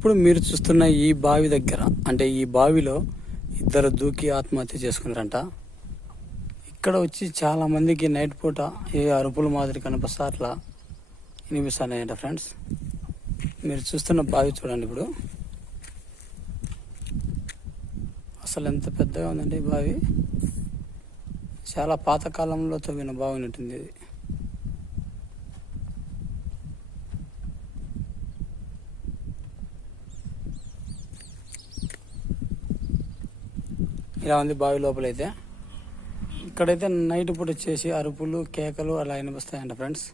ఇప్పుడు మీరు చూస్తున్న ఈ బావి దగ్గర అంటే ఈ బావిలో ఇద్దరు దూకి ఆత్మహత్య చేసుకున్నారంట. ఇక్కడ వచ్చి చాలా మందికి నైట్ పూట ఏ అరుపుల మాదిరి కనిపిస్తా అట్లా వినిపిస్తున్నాయంట ఫ్రెండ్స్. మీరు చూస్తున్న బావి చూడండి ఇప్పుడు. అసలు ఎంత పెద్దగా ఉందండి ఈ బావి. చాలా పాతకాలంలో తవ్విన బావి ఉన్నట్టుంది ఇది. ఇలా ఉంది బావి లోపలైతే. ఇక్కడైతే నైట్ పూట వచ్చేసి అరుపులు కేకలు అలా వినిపిస్తాయంట ఫ్రెండ్స్.